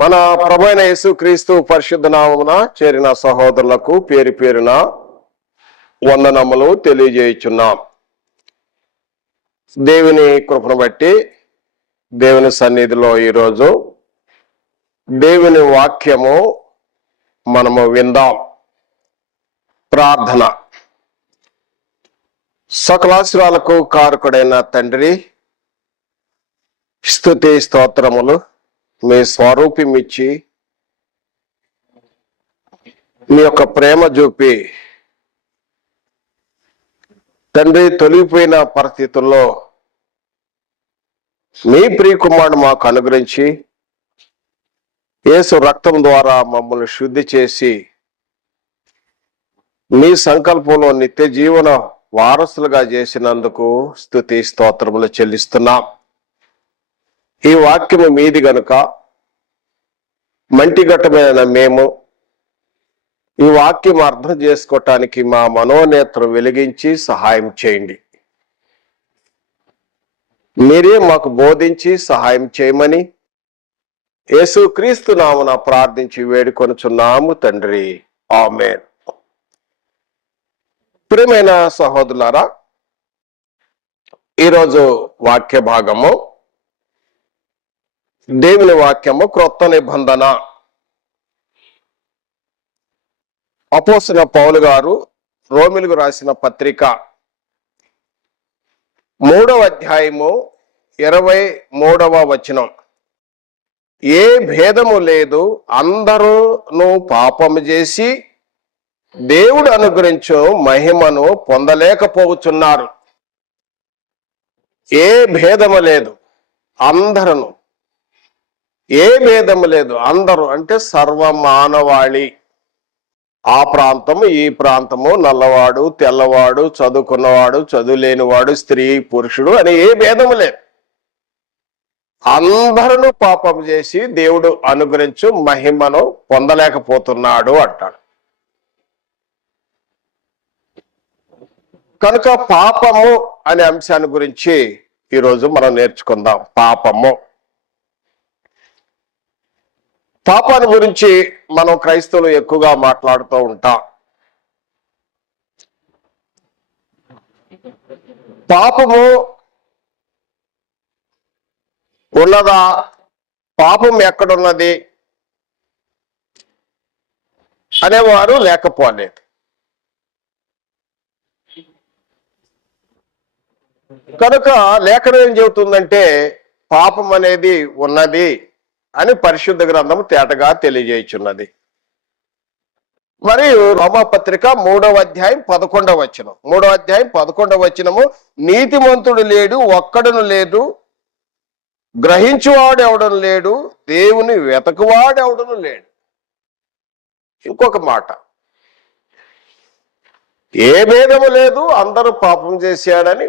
మన ప్రభువైన యేసుక్రీస్తు పరిశుద్ధ నామమున చేరిన సహోదరులకు పేరు పేరున వందనములు తెలియజేయుచున్నాం. దేవుని కృపను బట్టి దేవుని సన్నిధిలో ఈరోజు దేవుని వాక్యము మనము విందాం. ప్రార్థన. సకలాశీర్వాదాలకు కారకుడైన తండ్రి, స్తుతి స్తోత్రములు. మీ స్వరూపమిచ్చి మీ యొక్క ప్రేమ చూపి తండ్రి, తొలగిపోయిన పరిస్థితుల్లో మీ ప్రియకుమారుడు మాకు అనుగ్రహించి యేసు రక్తం ద్వారా మమ్మల్ని శుద్ధి చేసి మీ సంకల్పంలో నిత్య జీవన వారసులుగా చేసినందుకు స్తుతి స్తోత్రములు చెల్లిస్తున్నాం. ఈ వాక్యము మీది గనుక మంటిగట్టమైన మేము ఈ వాక్యం అర్థం చేసుకోవటానికి మా మనోనేత్రం వెలిగించి సహాయం చేయండి. మీరే మాకు బోధించి సహాయం చేయమని యేసుక్రీస్తు నామమున ప్రార్థించి వేడుకొనుచున్నాము తండ్రి, ఆమేన్. ప్రియమైన సహోదరులారా, ఈరోజు వాక్య భాగము దేవుని వాక్యము క్రొత్త నిబంధన. అపోస్తలుడైన పౌలు గారు రోమీయులకు రాసిన పత్రిక 3వ అధ్యాయము 23వ వచనం. ఏ భేదము లేదు, అందరూను పాపము చేసి దేవుడు అనుగ్రహించు మహిమను పొందలేకపోతున్నారు. ఏ భేదము లేదు, అందరూ. ఏ భేదము లేదు, అందరూ అంటే సర్వమానవాళి. ఆ ప్రాంతము, ఈ ప్రాంతము, నల్లవాడు, తెల్లవాడు, చదువుకున్నవాడు, చదువులేనివాడు, స్త్రీ, పురుషుడు అని ఏ భేదము లేదు. అందరూ పాపం చేసి దేవుడు అనుగ్రహించు మహిమను పొందలేకపోతున్నాడు అంటాడు. కనుక పాపము అనే అంశాన్ని గురించి ఈరోజు మనం నేర్చుకుందాం. పాపాన్ని గురించి మనం క్రైస్తవులు ఎక్కువగా మాట్లాడుతూ ఉంటాం. పాపము ఉన్నదా, పాపం ఎక్కడున్నది అనేవారు లేకపోలేదు. కనుక లేఖనం ఏం చెబుతుందంటే పాపం అనేది ఉన్నది అని పరిశుద్ధ గ్రంథము తేటగా తెలియజేయుచున్నది. మరియు రోమాపత్రిక 3వ అధ్యాయం 11వ వచనం. 3వ అధ్యాయం 11వ వచనము, నీతిమంతుడు లేడు, ఒక్కడును లేడు, గ్రహించువాడు ఎవడను లేడు, దేవుని వెతకువాడు ఎవడను లేడు. ఇంకొక మాట, ఏ భేదము లేదు, అందరూ పాపం చేశాడని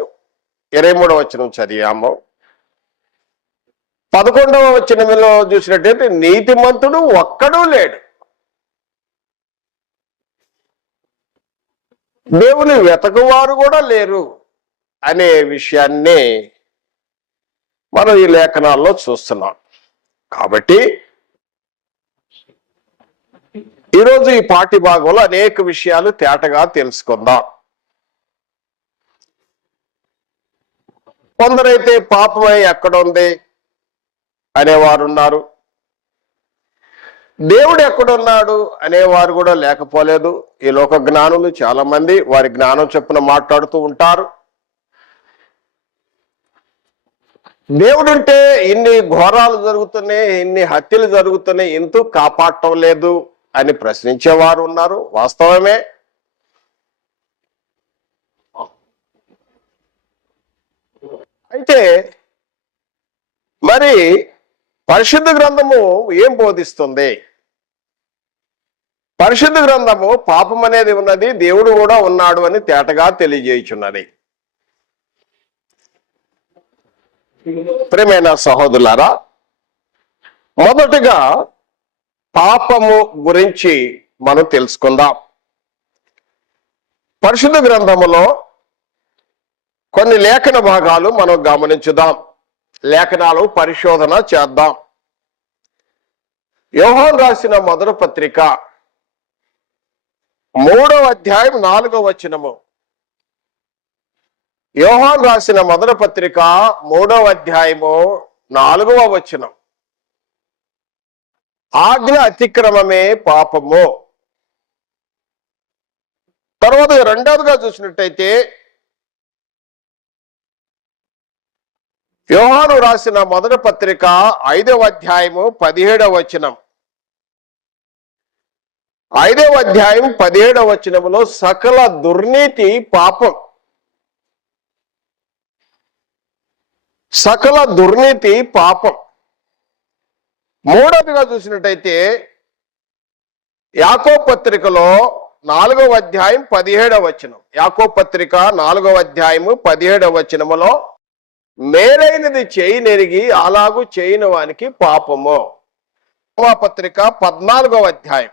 23వ వచనం చదివాము. 11వ వచనంలో చూసినట్టయితే నీతిమంతుడు ఒక్కడూ లేడు, దేవుని వెతకువారు కూడా లేరు అనే విషయాన్ని మనం ఈ లేఖనాల్లో చూస్తున్నాం. కాబట్టి ఈరోజు ఈ పాఠ్య భాగంలో అనేక విషయాలు తేటగా తెలుసుకుందాం. కొందరైతే పాపమై ఎక్కడుంది అనేవారు ఉన్నారు, దేవుడు ఎక్కడున్నాడు అనేవారు కూడా లేకపోలేదు. ఈ లోక జ్ఞానులు చాలా మంది వారి జ్ఞానం చొప్పున మాట్లాడుతూ ఉంటారు. దేవుడుంటే ఇన్ని ఘోరాలు జరుగుతున్నాయి, ఇన్ని హత్యలు జరుగుతున్నాయి, ఎందుకు కాపాడటం లేదు అని ప్రశ్నించేవారు ఉన్నారు. వాస్తవమే. అయితే మరి పరిశుద్ధ గ్రంథము ఏం బోధిస్తుంది? పరిశుద్ధ గ్రంథము పాపం అనేది ఉన్నది, దేవుడు కూడా ఉన్నాడు అని తేటగా తెలియజేయుచున్నది. ప్రియమైన సహోదరులారా, మొదటగా పాపము గురించి మనం తెలుసుకుందాం. పరిశుద్ధ గ్రంథములో కొన్ని లేఖన భాగాలు మనం గమనించుదాం. లేఖనాలు పరిశోధన చేద్దాం. యోహాను రాసిన మొదటి పత్రిక 3వ అధ్యాయం 4వ వచనము. యోహాను రాసిన మొదటి పత్రిక 3వ అధ్యాయము 4వ వచనం. ఆజ్ఞ అతిక్రమమే పాపము. తర్వాత రెండవదిగా చూసినట్టయితే యోహాను రాసిన మొదటి పత్రిక 5వ అధ్యాయము 17వ వచనం. 5వ అధ్యాయం 17వ వచనములో సకల దుర్నీతి పాపం. సకల దుర్నీతి పాపం. మూడవదిగా చూసినట్టయితే యాకోబు పత్రికలో 4వ అధ్యాయం 17వ వచనం. యాకోబు పత్రిక 4వ అధ్యాయము 17వ వచనములో మేలైనది చేయనెరిగి అలాగూ చేయని వానికి పాపము. పత్రిక 14వ అధ్యాయం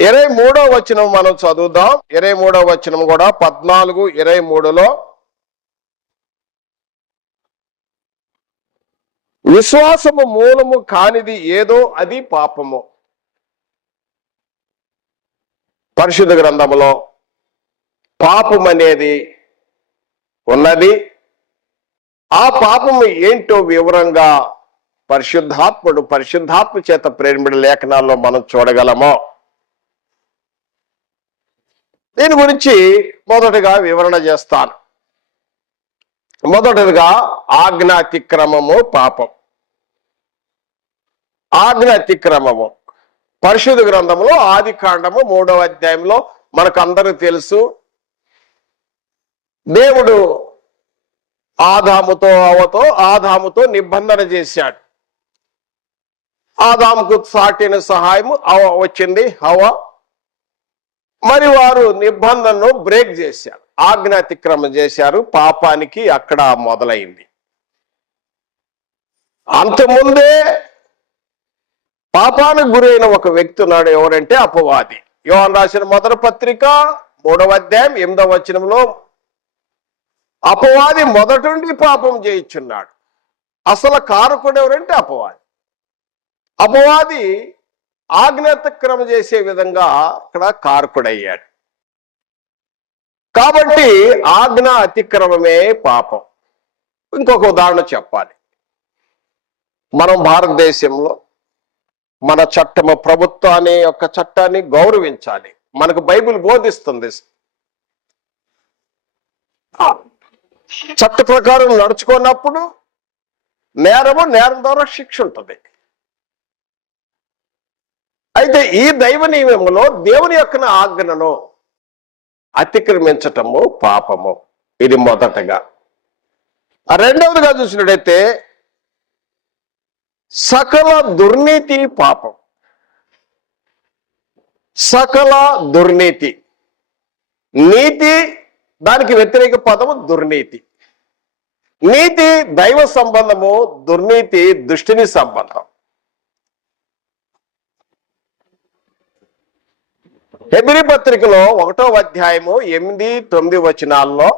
23వ వచనం మనం చదువుదాం. 23వ వచనం కూడా 14:23లో విశ్వాసము మూలము కానిది ఏదో అది పాపము. పరిశుద్ధ గ్రంథములో పాపం అనేది ఉన్నది. ఆ పాపము ఏంటో వివరంగా పరిశుద్ధాత్మ చేత ప్రేరణ లేఖనాల్లో మనం చూడగలము. దీని గురించి మొదటగా వివరణ చేస్తాను. మొదటగా ఆజ్ఞాతిక్రమము పాపం. ఆజ్ఞాతిక్రమము పరిశుద్ధ గ్రంథంలో ఆది కాండము 3వ అధ్యాయంలో మనకందరూ తెలుసు. దేవుడు ఆదాముతో నిబంధన చేశాడు. ఆదాముకు సాటిన సహాయము వచ్చింది హవ్వ. మరి వారు నిబంధనను బ్రేక్ చేశారు, ఆజ్ఞాతిక్రమం చేశారు. పాపానికి అక్కడ మొదలైంది. అంతకుముందే పాపానికి గురైన ఒక వ్యక్తి ఉన్నాడు. ఎవరంటే అపవాది. యోహాను రాసిన మొదటి పత్రిక 3వ అధ్యాయం 8వ వచనంలో అపవాది మొదటి పాపం చేయించున్నాడు. అసలు కారకుడు ఎవరంటే అపవాది. అపవాది ఆజ్ఞాతిక్రమం చేసే విధంగా అక్కడ కారకుడయ్యాడు. కాబట్టి ఆజ్ఞ అతిక్రమమే పాపం. ఇంకొక ఉదాహరణ చెప్పాలి. మనం భారతదేశంలో మన చట్టము ప్రభుత్వాన్ని యొక్క చట్టాన్ని గౌరవించాలి. మనకు బైబిల్ బోధిస్తుంది. చట్ట ప్రకారం నడుచుకున్నప్పుడు నేరం ద్వారా శిక్ష ఉంటుంది. అయితే ఈ దైవ నియమంలో దేవుని యొక్క ఆజ్ఞను అతిక్రమించటము పాపము. ఇది మొదటగా. రెండవదిగా చూసినట్టయితే సకల దుర్నీతి పాపం. సకల దుర్నీతి. నీతి దానికి వ్యతిరేక పదము దుర్నీతి. నీతి దైవ సంబంధము, దుర్నీతి దుష్టిని సంబంధం. హెబ్రీ పత్రికలో 1వ అధ్యాయము 8-9 వచనాల్లో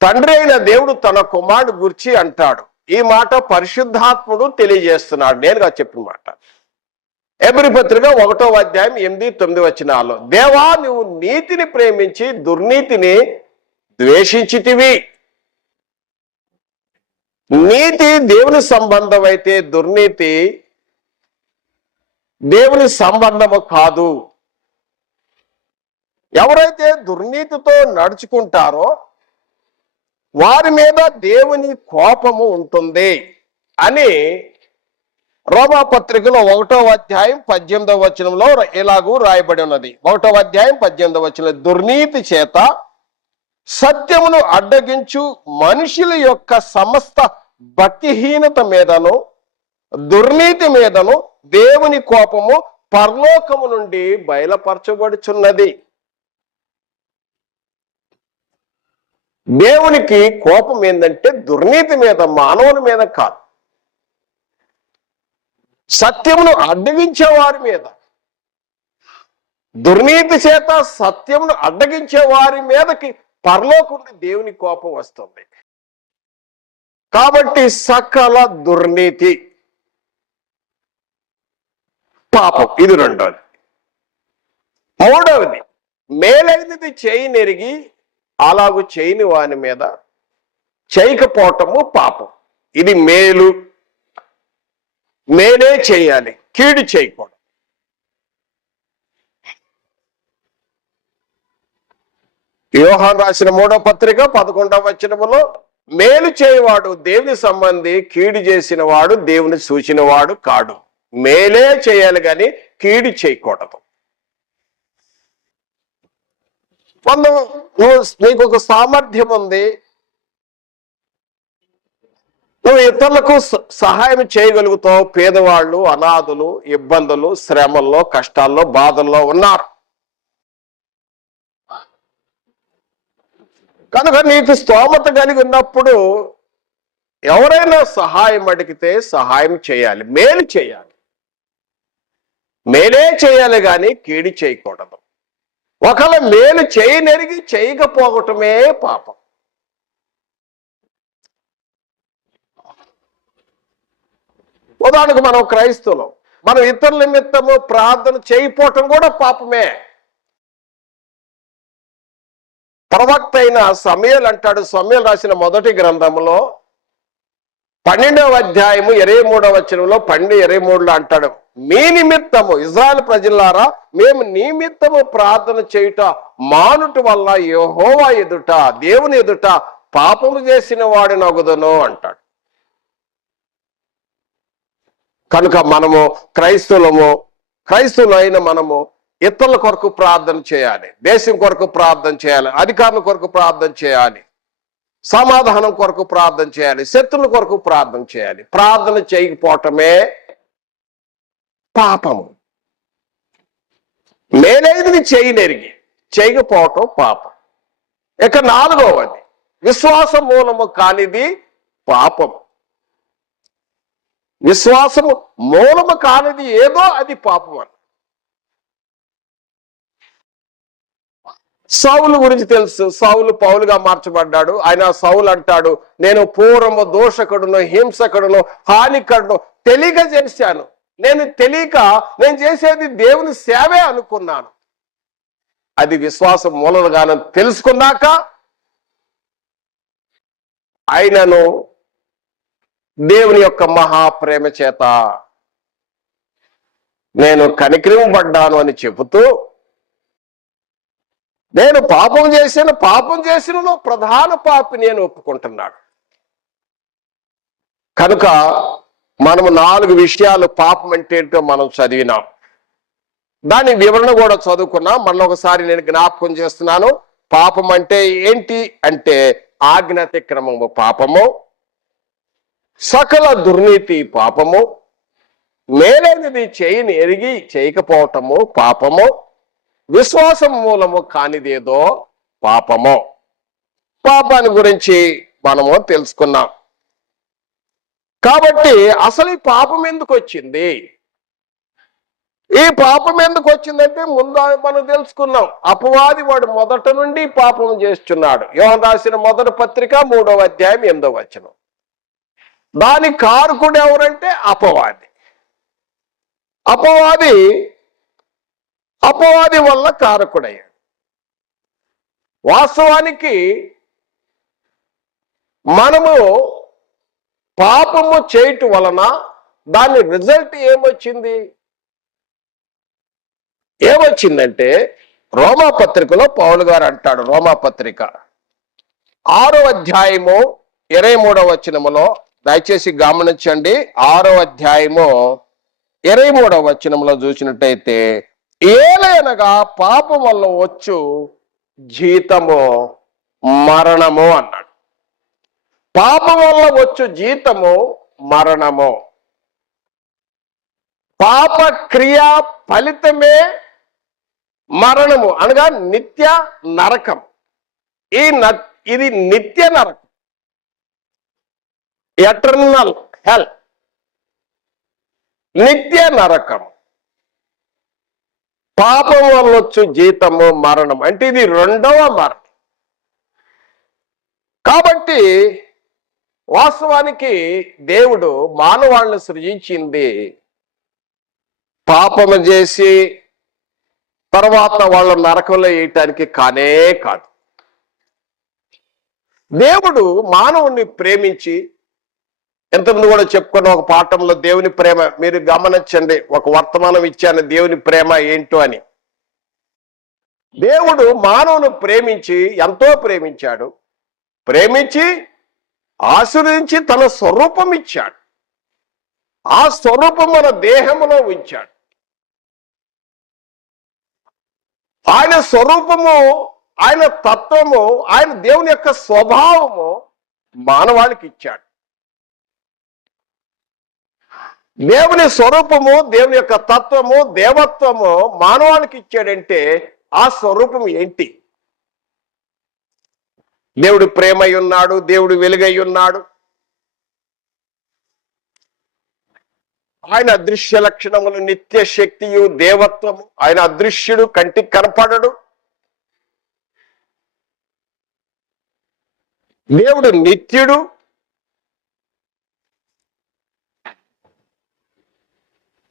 తండ్రి అయిన దేవుడు తన కుమారుడు గురించి అంటాడు. ఈ మాట పరిశుద్ధాత్ముడు తెలియజేస్తున్నాడు. నేనుగా చెప్పిన మాట. హెబ్రీ పత్రిక 1వ అధ్యాయం 8-9 వచనాల్లో దేవా నువ్వు నీతిని ప్రేమించి దుర్నీతిని ద్వేషించితివి. నీతి దేవుని సంబంధం అయితే దుర్నీతి దేవుని సంబంధము కాదు. ఎవరైతే దుర్నీతితో నడుచుకుంటారో వారి మీద దేవుని కోపము ఉంటుంది అని రోమా పత్రికలో 1వ అధ్యాయం 18వ వచనంలో ఇలాగూ రాయబడి ఉన్నది. 1వ అధ్యాయం 18వ వచనం దుర్నీతి చేత సత్యమును అడ్డగించు మనుషుల యొక్క సమస్త భక్తిహీనత మీదను దుర్నీతి మీదను దేవుని కోపము పరలోకము నుండి బయలుపరచబడుచున్నది. దేవునికి కోపం ఏంటంటే దుర్నీతి మీద, మానవుని మీద కాదు, సత్యమును అడ్డగించే వారి మీద. దుర్నీతి చేత సత్యమును అడ్డగించే వారి మీదకి పరలోకుండి దేవుని కోపం వస్తుంది. కాబట్టి సకల దుర్నీతి పాపం. ఇది రెండోది. మూడవది, మేలైనది చేయనెరిగి అలాగూ చేయని వాని మీద చేయకపోవటము పాపం. ఇది మేలు, మేలే చేయాలి, కీడు చేయకూడదు. యోహాను రాసిన 3వ పత్రిక 11వ వచనములో, మేలు చేయవాడు దేవుని సంబంధి, కీడు చేసిన వాడు దేవుని సూచిన వాడు కాడు. మేలే చేయాలి కానీ కీడు చేయకూడదు. నీకు ఒక సామర్థ్యం ఉంది, నువ్వు ఇతరులకు సహాయం చేయగలుగుతావు. పేదవాళ్ళు, అనాథులు, ఇబ్బందులు, శ్రమల్లో, కష్టాల్లో, బాధల్లో ఉన్నారు. కనుక నీకు స్తోమత కలిగి ఉన్నప్పుడు ఎవరైనా సహాయం అడిగితే సహాయం చేయాలి, మేలు చేయాలి. మేలే చేయాలి కానీ కీడి చేయకూడదు. ఒకవేళ మేలు చేయనెరిగి చేయకపోవటమే పాపం. ఉదాహరణకు మనం క్రైస్తవులం, మనం ఇతరుల నిమిత్తము ప్రార్థన చేయకపోవటం కూడా పాపమే. ప్రవక్త అయిన సమూయేలు అంటాడు, సమూయేలు రాసిన మొదటి గ్రంథంలో 12వ అధ్యాయము 23వ వచనంలో 12:23లో అంటాడు, మీ నిమిత్తము ఇజ్రాయెల్ ప్రజలారా మేము నిమిత్తము ప్రార్థన చేయుట మానుట వల్ల యెహోవా ఎదుట, దేవుని ఎదుట పాపము చేసిన వాడిని అగుదును అంటాడు. కనుక మనము క్రైస్తవులైన మనము ఇతరుల కొరకు ప్రార్థన చేయాలి, దేశం కొరకు ప్రార్థన చేయాలి, అధికారుల కొరకు ప్రార్థన చేయాలి, సమాధానం కొరకు ప్రార్థన చేయాలి, శత్రువుల కొరకు ప్రార్థన చేయాలి. ప్రార్థన చేయకపోవటమే పాపము. మేలైనది చేయనెరిగి చేయకపోవటం పాపం. ఇక 4వది, విశ్వాస మూలము కానిది పాపం. విశ్వాసము మూలము కానిది ఏదో అది పాపం అని. సౌలు గురించి తెలుసు. సౌలు పౌలుగా మార్చబడ్డాడు. ఆయన సౌలు అంటాడు, నేను పూర్వము దోషకుడును, హింసకుడును, హానికడును, తెలియక చేశాను. నేను చేసేది దేవుని సేవే అనుకున్నాను. అది విశ్వాసం మూలగానే తెలుసుకున్నాక ఆయనను దేవుని యొక్క మహాప్రేమ చేత నేను కనికరింపబడ్డాను అని చెబుతూ, నేను పాపం చేసినలో ప్రధాన పాపి నేను ఒప్పుకుంటున్నాడు. కనుక మనము 4 విషయాలు పాపం అంటే ఏంటో మనం చదివినాం. దాని వివరణ కూడా చదువుకున్నాం. మళ్ళీ ఒకసారి నేను జ్ఞాపకం చేస్తున్నాను. పాపం అంటే ఏంటి అంటే, ఆజ్ఞాతిక్రమము పాపము, సకల దుర్నీతి పాపము, మేలైనది చేయని ఎరిగి చేయకపోవటము పాపము, విశ్వాసం మూలము కానిదేదో పాపము. పాపాన్ని గురించి మనము తెలుసుకున్నాం. కాబట్టి అసలు ఈ పాపం ఎందుకు వచ్చింది? ఈ పాపం ఎందుకు వచ్చిందంటే ముందు మనం తెలుసుకున్నాం, అపవాది వాడు మొదట నుండి పాపం చేస్తున్నాడు. యోహాను రాసిన మొదటి పత్రిక 3వ అధ్యాయం 8వ వచనం. దాని కారకుడు ఎవరంటే అపవాది. అపవాది వల్ల కారకుడయ్యాడు. వాస్తవానికి మనము పాపము చేయటం వలన దాని రిజల్ట్ ఏమొచ్చిందంటే రోమా పత్రికలో పౌలు గారు అంటాడు, రోమా పత్రిక 6వ అధ్యాయము 23వ వచనములో, దయచేసి గమనించండి. 6వ అధ్యాయము 23వ వచనంలో చూసినట్టయితే, ఏలయనగా పాపం వల్ల వచ్చు జీతము మరణము అన్నాడు. పాపం వల్ల వచ్చు జీతము మరణము. పాప క్రియ ఫలితమే మరణము అనగా నిత్య నరకం. ఇది నిత్య నరకం, ఎటర్నల్ హెల్, నిత్య నరకం. పాపం వల్ల వచ్చు జీతము మరణం అంటే ఇది 2వ మరణం. కాబట్టి వాస్తవానికి దేవుడు మానవాళ్ళని సృజించింది పాపము చేసి తర్వాత వాళ్ళు నరకంలో వేయటానికి కానే కాదు. దేవుడు మానవుణ్ణి ప్రేమించి, ఎంతమంది కూడా చెప్పుకున్న ఒక పాఠంలో దేవుని ప్రేమ మీరు గమనించండి, ఒక వర్తమానం ఇచ్చాను దేవుని ప్రేమ ఏంటో అని. దేవుడు మానవుని ప్రేమించి ఎంతో ప్రేమించాడు, ప్రేమించి ఆశీర్వదించి తన స్వరూపం ఇచ్చాడు. ఆ స్వరూపం మన దేహంలో ఉంచాడు. ఆయన స్వరూపము, ఆయన తత్వము, ఆయన దేవుని యొక్క స్వభావము మానవాళికి ఇచ్చాడు. దేవుని స్వరూపము, దేవుని యొక్క తత్వము, దేవత్వము మానవాళికి ఇచ్చాడంటే ఆ స్వరూపం ఏంటి? దేవుడు ప్రేమై ఉన్నాడు, దేవుడు వెలుగై ఉన్నాడు. ఆయన అదృశ్య లక్షణములు, నిత్య శక్తియు దేవత్వము. ఆయన అదృశ్యుడు, కంటికి కనపడడు. దేవుడు నిత్యుడు.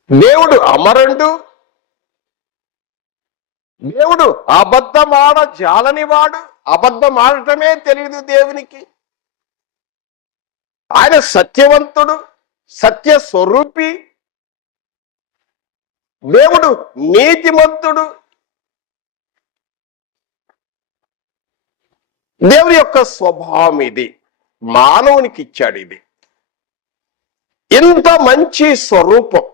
దేవుడు అమరుడు. దేవుడు అబద్ధమాడ జాలనివాడు. అబద్ధం ఆడటమే తెలియదు దేవునికి. ఆయన సత్యవంతుడు, సత్య స్వరూపి. దేవుడు నీతిమంతుడు. దేవుని యొక్క స్వభావం ఇది మానవునికి ఇచ్చాడు. ఇది ఇంత మంచి స్వరూపం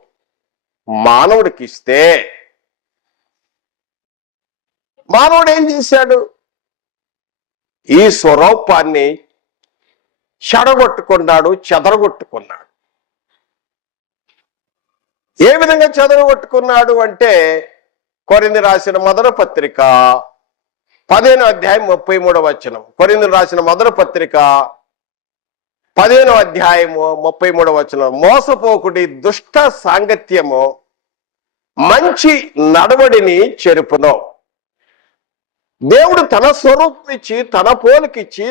మానవుడికి ఇస్తే మానవుడు ఏం చేశాడు? ఈ స్వరూపాన్ని చెడగొట్టుకున్నాడు, చెదరగొట్టుకున్నాడు. ఏ విధంగా చెదరగొట్టుకున్నాడు అంటే, కొరింథీ రాసిన మొదటి పత్రిక 15వ అధ్యాయం 33వ వచనం. కొరింథీ రాసిన మొదటి పత్రిక 15వ అధ్యాయము 33వ వచనం. మోసపోకుడి దుష్ట సాంగత్యము మంచి నడవడిని చెరుపును. దేవుడు తన స్వరూపం ఇచ్చి, తన పోలికిచ్చి,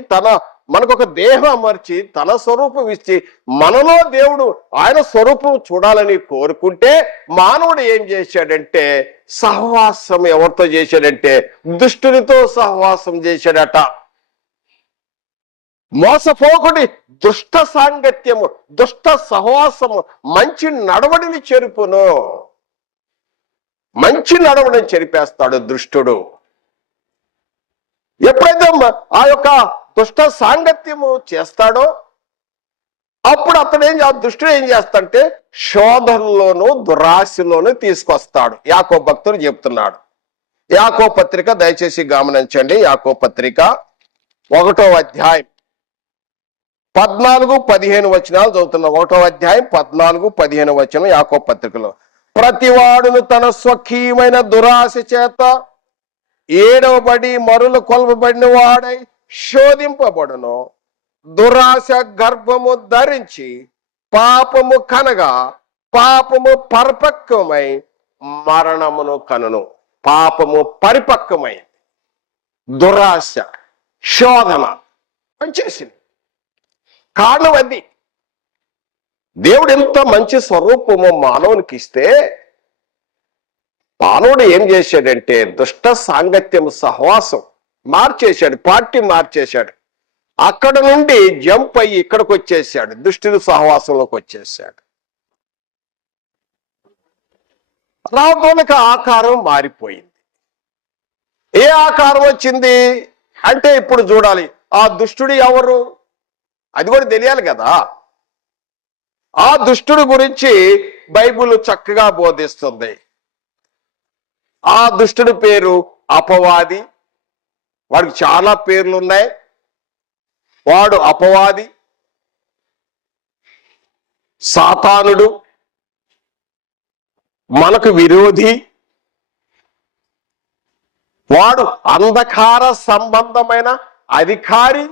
మనకొక దేహం అమర్చి, తన స్వరూపం ఇచ్చి, మనలో దేవుడు ఆయన స్వరూపం చూడాలని కోరుకుంటే మానవుడు ఏం చేశాడంటే, సహవాసం ఎవరితో చేశాడంటే దుష్టునితో సహవాసం చేశాడట. మోసపోకుడి దుష్ట సాంగత్యము, దుష్ట సహవాసము మంచి నడవడిని చెరుపును. మంచి నడవడిని చెరిపేస్తాడు దుష్టుడు. ఎప్పుడైతే ఆ యొక్క దుష్ట సాంగత్యము చేస్తాడో అప్పుడు ఆ దుష్టుడు ఏం చేస్తాడంటే శోధనలోను దురాశలోను తీసుకొస్తాడు. యాకోబు భక్తుడు చెప్తున్నాడు. యాకోబు పత్రిక దయచేసి గమనించండి. యాకోబు పత్రిక 1వ అధ్యాయం 14-15 వచనాలు చదువుతున్నాం. 1వ అధ్యాయం 14-15 వచనం యాకోబు పత్రికలో. ప్రతివాడును తన స్వకీయమైన దురాశ చేత ఏడవబడి మరులు కొలవబడిన వాడై శోధింపబడును. దురాశ గర్భము ధరించి పాపము కనగా పాపము పరిపక్వమై మరణమును కనును. పాపము పరిపక్వమై దురాశ, శోధన వచ్చేసింది. కారణం అది. దేవుడు ఎంత మంచి స్వరూపము మానవునికి ఇస్తే మానవుడు ఏం చేశాడంటే దుష్ట సాంగత్యం సహవాసం మార్చేశాడు, పార్టీ మార్చేశాడు. అక్కడ నుండి జంప్ అయ్యి ఇక్కడికి వచ్చేసాడు, దుష్టుని సహవాసంలోకి వచ్చేసాడు. రావడానికి ఆకారం మారిపోయింది. ఏ ఆకారం వచ్చింది అంటే ఇప్పుడు చూడాలి, ఆ దుష్టుడు ఎవరు అది కూడా తెలియాలి కదా. ఆ దుష్టుడు గురించి బైబిల్ చక్కగా బోధిస్తుంది. ఆ దుష్టుడి పేరు అపవాది. వాడికి చాలా పేర్లు ఉన్నాయి. వాడు అపవాది, సాతానుడు, మనకు విరోధి. వాడు అంధకార సంబంధమైన అధికారి.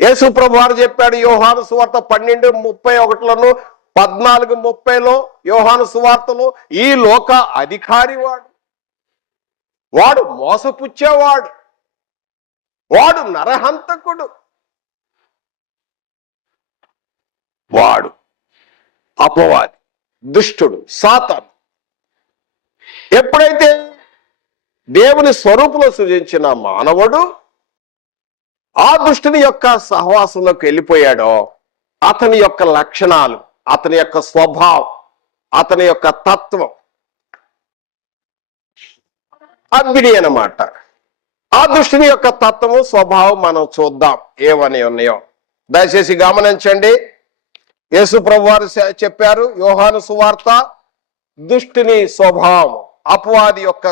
యేసు ప్రభువు వారు చెప్పాడు యోహాను సువార్త 12:31 14:30 యోహాను సువార్తలో, ఈ లోక అధికారి వాడు మోసపుచ్చేవాడు, వాడు నరహంతకుడు, వాడు అపవాది. దుష్టుడు, సాతాను. ఎప్పుడైతే దేవుని స్వరూపంలో సృజించిన మానవుడు ఆ దుష్టుని యొక్క సహవాసంలోకి వెళ్ళిపోయాడో అతని యొక్క లక్షణాలు, అతని యొక్క స్వభావం, అతని యొక్క తత్వం అగ్ని అన్నమాట. ఆ దుష్టుని యొక్క తత్వము, స్వభావం మనం చూద్దాం ఏమని ఉన్నాయో. దయచేసి గమనించండి. యేసు ప్రభు వారు చెప్పారు, యోహాను సువార్త, దుష్టుని స్వభావము, అపవాది యొక్క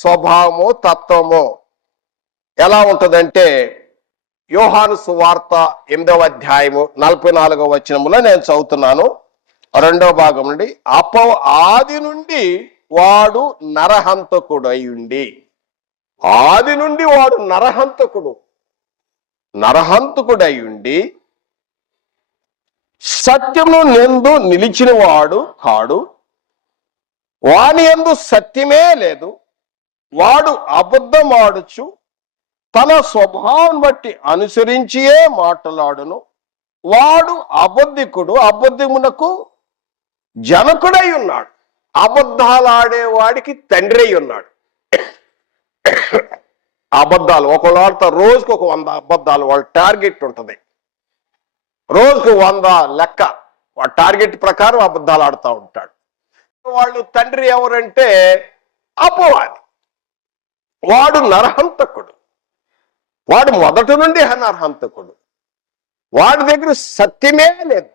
స్వభావము, తత్వము ఎలా ఉంటుందంటే, యోహాను సువార్త 8వ అధ్యాయము 44వ వచనములో నేను చదువుతున్నాను, 2వ భాగం నుండి. ఆది నుండి వాడు నరహంతకుడు అయ్యుండి, ఆది నుండి వాడు నరహంతకుడయ్యుండి సత్యము నందు నిలిచిన వాడు కాడు, వాని యందు సత్యమే లేదు. వాడు అబద్ధమాడుచు తన స్వభావం బట్టి అనుసరించియే మాట్లాడును. వాడు అబద్ధికుడు, అబద్ధమునకు జనకుడై ఉన్నాడు. అబద్ధాలాడేవాడికి తండ్రి అయి ఉన్నాడు. అబద్ధాలు ఒకళ్ళు ఆడతారు, రోజుకు ఒక 100 అబద్ధాలు. వాళ్ళ టార్గెట్ ఉంటుంది, రోజుకు 100 లెక్క. వాళ్ళ టార్గెట్ ప్రకారం అబద్ధాలు ఆడుతూ ఉంటాడు. వాళ్ళు తండ్రి ఎవరంటే అపవాది. వాడు నరహంతకుడు, వాడు మొదటి నుండి నరహంతకుడు. వాడి దగ్గర సత్యమే లేదు.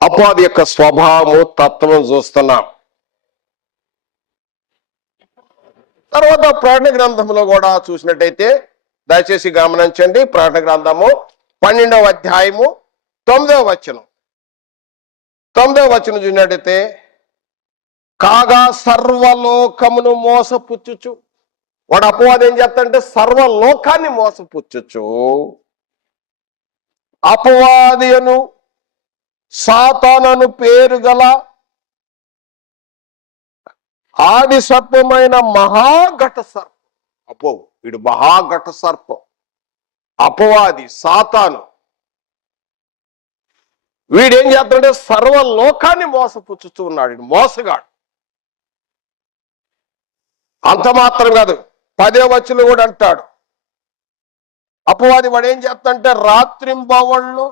అపవాది యొక్క స్వభావము, తత్వం చూస్తున్నాం. తర్వాత ప్రకటన గ్రంథంలో కూడా చూసినట్టయితే దయచేసి గమనించండి. ప్రకటన గ్రంథము 12వ అధ్యాయము 9వ వచనం. 9వ వచనం చూసినట్టయితే, కాగా సర్వలోకమును మోసపుచ్చుచు, వాడు అపవాది ఏం చేస్తాడంటే సర్వలోకాన్ని మోసపుచ్చుచు, అపవాది అను సాతానను పేరు గల ఆది సర్పమైన మహాఘట సర్పం. అపో వీడు మహాఘట సర్పం, అపవాది, సాతాను. వీడేం చేస్తాడంటే సర్వలోకాన్ని మోసపుచ్చుతూ ఉన్నాడు. మోసగాడు. అంత మాత్రం కాదు, 10వ వచనం కూడా అంటాడు, అపవాది వాడు ఏం చేస్తాడంటే రాత్రింబవళ్ళు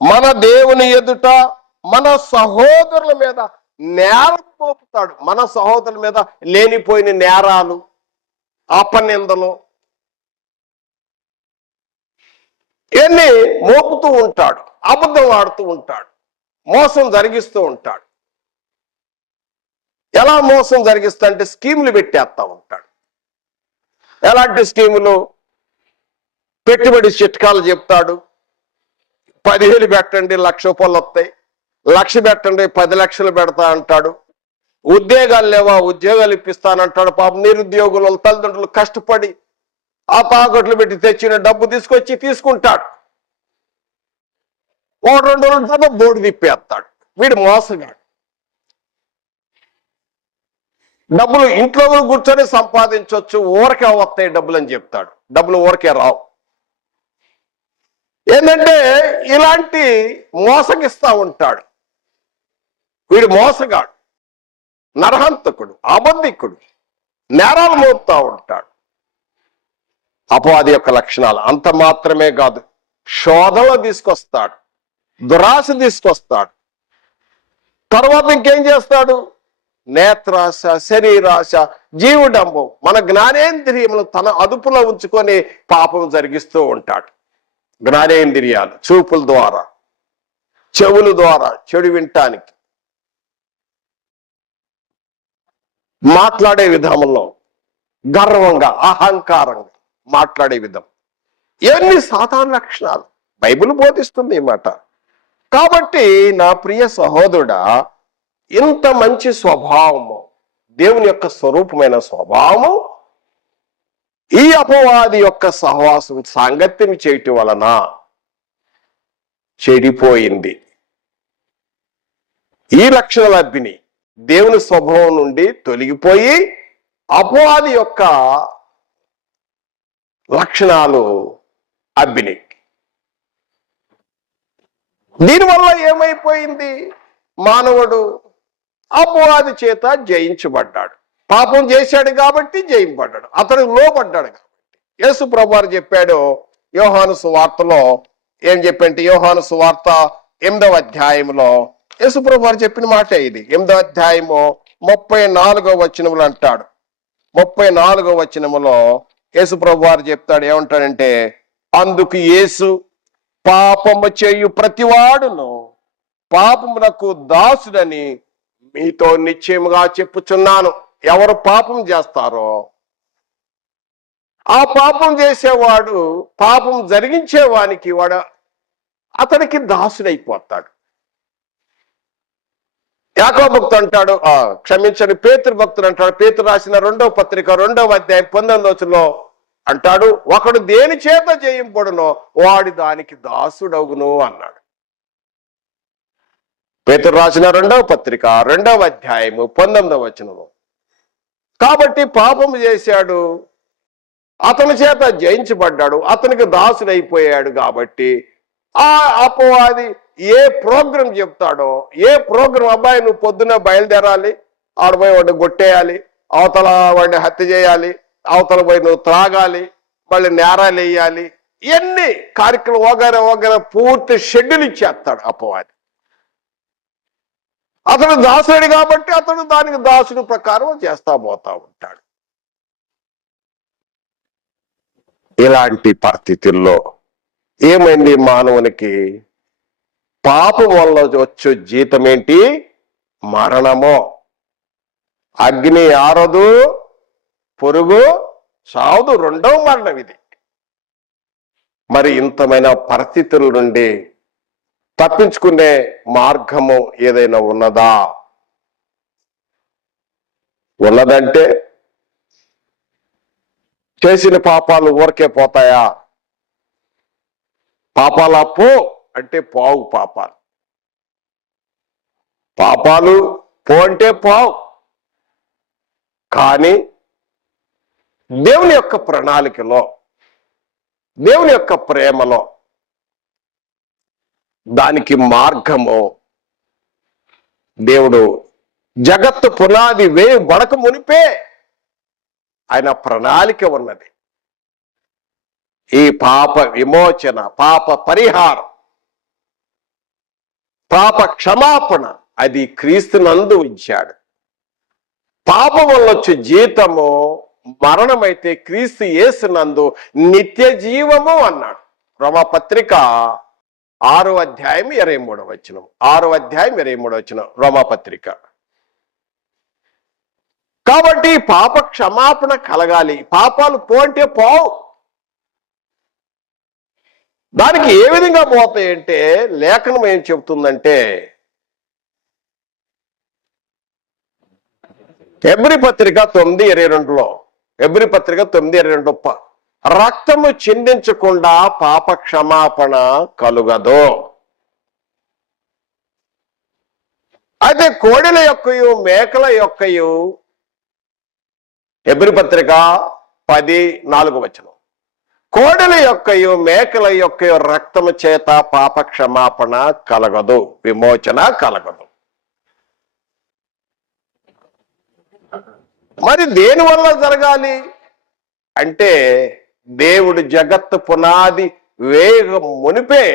మన దేవుని ఎదుట మన సహోదరుల మీద నేరం మోపుతాడు. మన సహోదరుల మీద లేనిపోయిన నేరాలు, అపనిందలు ఇవన్నీ మోపుతూ ఉంటాడు. అబద్ధం ఆడుతూ ఉంటాడు, మోసం జరిగిస్తూ ఉంటాడు. ఎలా మోసం జరిగిస్తా అంటే స్కీములు పెట్టేస్తా ఉంటాడు. ఎలాంటి స్కీములు? పెట్టుబడి చిట్కాలు చెప్తాడు. 10,000 పెట్టండి 1,00,000 రూపాయలు వస్తాయి, 1,00,000 పెట్టండి 10 లక్షలు పెడతా అంటాడు. ఉద్యోగాలు లేవా, ఉద్యోగాలు ఇప్పిస్తానంటాడు. పాపం నిరుద్యోగుల తల్లిదండ్రులు కష్టపడి ఆ తాకట్లు పెట్టి తెచ్చిన డబ్బు తీసుకుంటాడు. 1-2 రోజుల తర్వాత బోర్డు తిప్పేస్తాడు. వీడు మోసగాడు. డబ్బులు ఇంట్లో కూర్చొని సంపాదించవచ్చు, ఊరకే వస్తాయి డబ్బులు అని చెప్తాడు. డబ్బులు ఊరకే రావు. ఏంటంటే ఇలాంటి మోసగిస్తా ఉంటాడు. వీడు మోసగాడు, నరహంతకుడు, అబద్ధికుడు, నేరాలు మోపుతా ఉంటాడు. అపవాది యొక్క లక్షణాలు. అంత మాత్రమే కాదు, శోధనలు తీసుకొస్తాడు, దురాశ తీసుకొస్తాడు. తర్వాత ఇంకేం చేస్తాడు? నేత్రాశ, శరీరాశ, జీవడంబం, మన జ్ఞానేంద్రియములు తన అదుపులో ఉంచుకొని పాపం జరిగిస్తూ ఉంటాడు. జ్ఞానేంద్రియాలు చూపుల ద్వారా, చెవుల ద్వారా చెడు వినటానికి, మాట్లాడే విధంలో గర్వంగా, అహంకారంగా మాట్లాడే విధం, ఇవన్నీ సాధారణ లక్షణాలు. బైబిల్ బోధిస్తుంది ఈ మాట. కాబట్టి నా ప్రియ సహోదరుడా, ఇంత మంచి స్వభావము, దేవుని యొక్క స్వరూపమైన స్వభావము ఈ అపవాది యొక్క సహవాసం, సాంగత్యం చేయటం వలన చెడిపోయింది. ఈ లక్షణాల అగ్ని దేవుని స్వభావం నుండి తొలగిపోయి అపవాది యొక్క లక్షణాలు అగ్ని. దీనివల్ల ఏమైపోయింది? మానవుడు అపవాది చేత జయించబడ్డాడు. పాపం చేశాడు కాబట్టి జయింపడ్డాడు, అతడు లోబడ్డాడు కాబట్టి. యేసు ప్రభువారు చెప్పాడు యోహాను సువార్తలో, ఏం చెప్పంటే యోహాను సువార్త 8వ అధ్యాయంలో యేసు ప్రభువారు చెప్పిన మాట ఇది. 8వ అధ్యాయము 34వ వచనములు అంటాడు. 34వ వచనములో యేసు ప్రభువారు చెప్తాడు, ఏమంటాడంటే, అందుకు యేసు, పాపము చేయు ప్రతివాడును పాపమునకు దాసుడని మీతో నిశ్చయముగా చెప్పుచున్నాను. ఎవరు పాపం చేస్తారో ఆ పాపం చేసేవాడు, పాపం జరిగించేవానికి అతనికి దాసుడైపోతాడు. యాకోబు భక్తుడు అంటాడు, క్షమించండి, పేతురు భక్తుడు అంటాడు, పేతురు రాసిన 2వ పత్రిక 2వ అధ్యాయం 19వ వచనంలో అంటాడు, ఒకడు దేని చేత జయింపడునో వాడి దానికి దాసుడవును అన్నాడు. పేతురు రాసిన 2వ పత్రిక 2వ అధ్యాయము 19వ వచనము. కాబట్టి పాపము చేశాడు, అతని చేత జయించబడ్డాడు, అతనికి దాసుడైపోయాడు. కాబట్టి ఆ అపవాది ఏ ప్రోగ్రాం చెప్తాడో, ఏ ప్రోగ్రాం, అబ్బాయి నువ్వు పొద్దున్న బయలుదేరాలి, ఆడపోయి వాడిని కొట్టేయాలి, అవతల వాడిని హత్య చేయాలి, అవతల పోయి నువ్వు త్రాగాలి, మళ్ళీ నేరాలు వేయాలి, ఇవన్నీ కార్యక్రమం వగర పూర్తి షెడ్యూల్ ఇచ్చేస్తాడు అపవాది. అతడు దాసుడు కాబట్టి అతడు దానికి దాసుడు ప్రకారం చేస్తా పోతా ఉంటాడు. ఇలాంటి పరిస్థితుల్లో ఏమైంది? మానవునికి పాపం వల్ల వచ్చు జీతం ఏంటి? మరణము. అగ్ని ఆరదు, పొరుగు సావదు, 2వ మరణం ఇది. మరి ఇంతమైన పరిస్థితుల నుండి తప్పించుకునే మార్గము ఏదైనా ఉన్నదా? ఉన్నదంటే చేసిన పాపాలు ఊరికే పోతాయా? పాపాలు పో అంటే పోవు పాపాలు. పాపాలు పో అంటే పోవు. కానీ దేవుని యొక్క ప్రణాళికలో, దేవుని యొక్క ప్రేమలో దానికి మార్గము దేవుడు జగత్తు పునాది వేయబడక మునిపే ఆయన ప్రణాళిక ఉన్నది. ఈ పాప విమోచన, పాప పరిహారం, పాప క్షమాపణ అది క్రీస్తునందు ఇచ్చాడు. పాపం వల్ల వచ్చే జీతము మరణమైతే క్రీస్తు యేసునందు నిత్య జీవము అన్నాడు. రోమాపత్రిక 6వ అధ్యాయం 23వ వచనం. 6వ అధ్యాయం 23వ వచనం రోమాపత్రిక. కాబట్టి పాప క్షమాపణ కలగాలి. పాపాలు పో అంటే పోవు. దానికి ఏ విధంగా పోతాయంటే లేఖనం ఏం చెబుతుందంటే, హెబ్రీ పత్రిక 9:22లో, హెబ్రీ పత్రిక 9:22, రక్తము చిందించకుండా పాప క్షమాపణ కలుగదు. అయితే కోడెల యొక్కయు మేకల యొక్కయు, హెబ్రీ పత్రిక 10:4వ వచనం, కోడెల యొక్కయు మేకల యొక్కయు రక్తము చేత పాప క్షమాపణ కలగదు, విమోచన కలగదు. మరి దేని వల్ల జరగాలి అంటే, దేవుడు జగత్తు పునాది వేగ మునిపే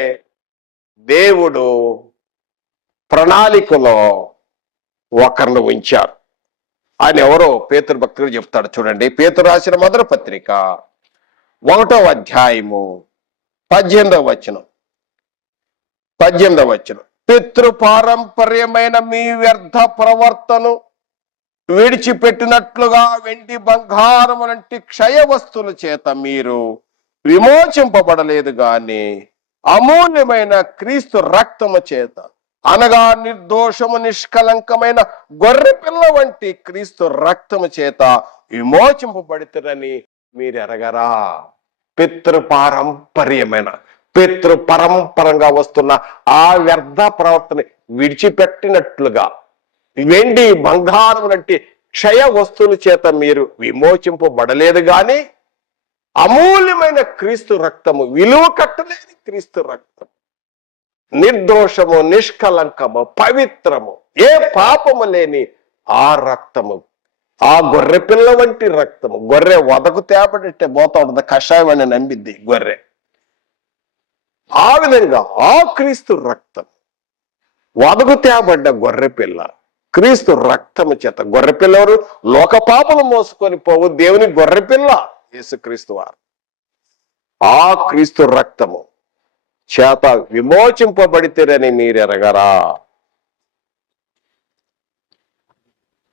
దేవుడు ప్రణాళికలో ఒకరిని ఉంచారు. ఆయన ఎవరో పేతురు భక్తుడు చెప్తాడు చూడండి. పేతురు రాసిన 1వ పత్రిక 1వ అధ్యాయము 18వ వచనం. 18వ వచనం, పితృపారంపర్యమైన మీ వ్యర్థ ప్రవర్తను విడిచిపెట్టినట్లుగా వెండి బంగారము వంటి క్షయ వస్తువుల చేత మీరు విమోచింపబడలేదు గాని అమూల్యమైన క్రీస్తు రక్తము చేత, అనగా నిర్దోషము నిష్కలంకమైన గొర్రె పిల్ల వంటి క్రీస్తు రక్తము చేత విమోచింపబడితేరని మీరు ఎరగరా? పితృపరంపరంగా వస్తున్న ఆ వ్యర్థ ప్రవర్తన విడిచిపెట్టినట్లుగా వెండి బంగారం వంటి క్షయ వస్తువుల చేత మీరు విమోచింపబడలేదు గాని అమూల్యమైన క్రీస్తు రక్తము, విలువ కట్టలేని క్రీస్తు రక్తం, నిర్దోషము, నిష్కలంకము, పవిత్రము, ఏ పాపము లేని ఆ రక్తము, ఆ గొర్రె పిల్ల వంటి రక్తము. గొర్రె వదకు తేపడిట్టే పోతా ఉంటుంది, కషాయం అని నమ్మిద్ది గొర్రె. ఆ విధంగా ఆ క్రీస్తు రక్తం, వదకు తేబడ్డ గొర్రె పిల్ల, క్రీస్తు రక్తము చేత. గొర్రె పిల్లవారు లోక పాపలు మోసుకొని పోవు దేవుని గొర్రె పిల్ల యేసుక్రీస్తు వారు. ఆ క్రీస్తు రక్తము చేత విమోచింపబడితేరని మీరు ఎరగరా?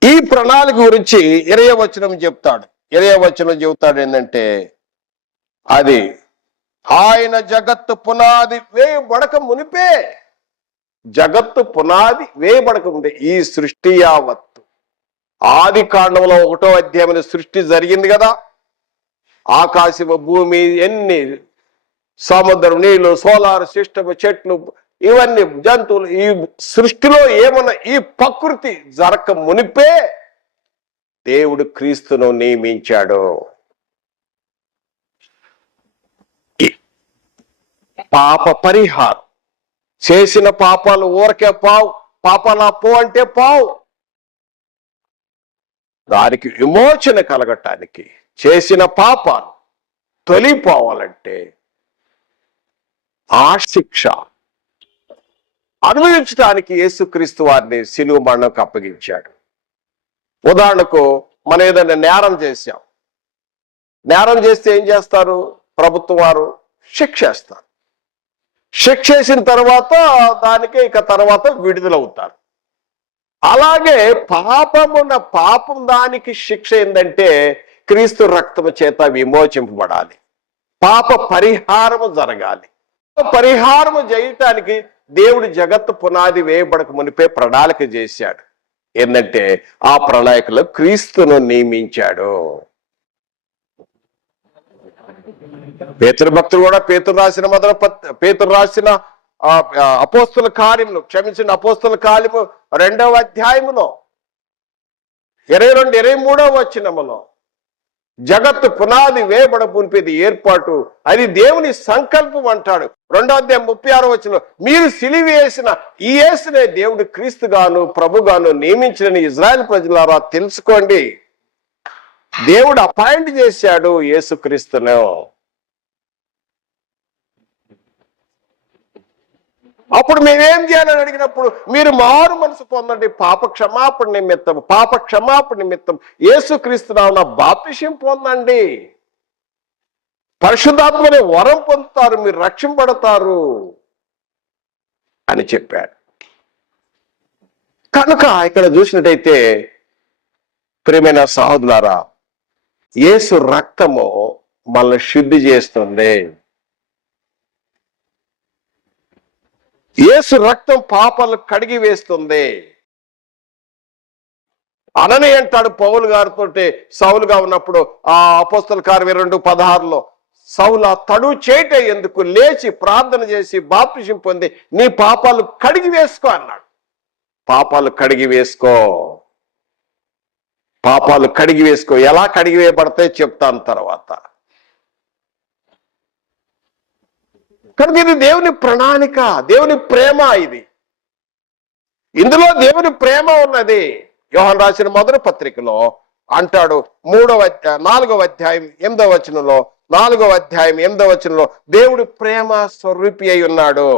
ఈ ప్రణాళిక గురించి 20వ వచనం చెప్తాడు. 20వ వచనం చెబుతాడు ఏంటంటే, అది ఆయన జగత్తు పునాది వేయబడక మునిపే, జగత్తు పునాది వేయబడక ముందే ఈ సృష్టి యావత్తు, ఆది కాండంలో 1వ అధ్యాయంలో సృష్టి జరిగింది కదా. ఆకాశము, భూమి, ఎన్ని సముద్రం, నీళ్లు, సోలార్ సిస్టమ్, చెట్లు, ఇవన్నీ జంతువులు, ఈ సృష్టిలో ఏమన్నా ఈ ప్రకృతి జరక మునిపే దేవుడు క్రీస్తును నియమించాడు. పాప పరిహారం, చేసిన పాపాలు ఊరకే పావు, పాపాల పో అంటే పావు, దానికి విమోచన కలగటానికి, చేసిన పాపాలు తొలిపోవాలంటే ఆ శిక్ష అనుభవించడానికి యేసుక్రీస్తు వారిని సిలువ మరణంకు అప్పగించాడు. ఉదాహరణకు మనం ఏదైనా నేరం చేశాం, నేరం చేస్తే ఏం చేస్తారు? ప్రభుత్వం వారు శిక్షేస్తారు. శిక్షేసిన తర్వాత దానికి ఇక తర్వాత విడుదలవుతారు. అలాగే పాపం దానికి శిక్ష ఏంటంటే క్రీస్తు రక్తము చేత విమోచింపబడాలి, పాప పరిహారము జరగాలి. పరిహారము చేయటానికి దేవుడు జగత్తు పునాది వేయబడక మునిపే ప్రణాళిక చేశాడు. ఏంటంటే ఆ ప్రణాళికలో క్రీస్తును నియమించాడు. పేతురు భక్తుడు కూడా పేతురు రాసిన అపోస్తుల కార్యములు, క్షమించిన అపోస్తుల కార్యము 2వ అధ్యాయములో 22, 23వ వచనములో జగత్తు పునాది వేయబడ మునిపేది ఏర్పాటు, అది దేవుని సంకల్పం అంటాడు. 2వ అధ్యాయం 36వ వచనంలో మీరు సిలువ వేసిన ఈ యేసునే దేవుడు క్రీస్తుగాను ప్రభుగాను నియమించిన ఇజ్రాయెల్ ప్రజలారా తెలుసుకోండి. దేవుడు అపాయింట్ చేశాడు యేసుక్రీస్తును. అప్పుడు మేమేం చేయాలని అడిగినప్పుడు మీరు మారు మనసు పొందండి, పాప క్షమాపణ నిమిత్తం యేసుక్రీస్తు నామమున బాప్తిసం పొందండి, పరిశుద్ధాత్మని వరం పొందుతారు, మీరు రక్షింపబడతారు అని చెప్పాడు. కనుక ఇక్కడ చూసినట్టయితే ప్రియమైన సహోదరులారా, యేసు రక్తము మనల్ని శుద్ధి చేస్తుంది. యేసు రక్తం పాపాలు కడిగి వేస్తుంది. అనని అంటాడు పౌలు గారితో సౌలుగా ఉన్నప్పుడు, ఆ అపోస్తల కార్యం 22:16లో, సౌలా తడువు చేయట ఎందుకు, లేచి ప్రార్థన చేసి బాప్తిసం పొంది నీ పాపాలు కడిగి వేసుకో అన్నాడు. పాపాలు కడిగి వేసుకో, పాపాలు కడిగి వేసుకో. ఎలా కడిగి వేయబడతాయి చెప్తాను తర్వాత. కనుక ఇది దేవుని ప్రణాళిక, దేవుని ప్రేమ. ఇందులో దేవుని ప్రేమ ఉన్నది. యోహాను రాసిన మొదటి పత్రికలో అంటాడు, 4వ అధ్యాయం 8వ వచనంలో, 4వ అధ్యాయం 8వ వచనంలో దేవుడు ప్రేమ స్వరూపి అయి ఉన్నాడు,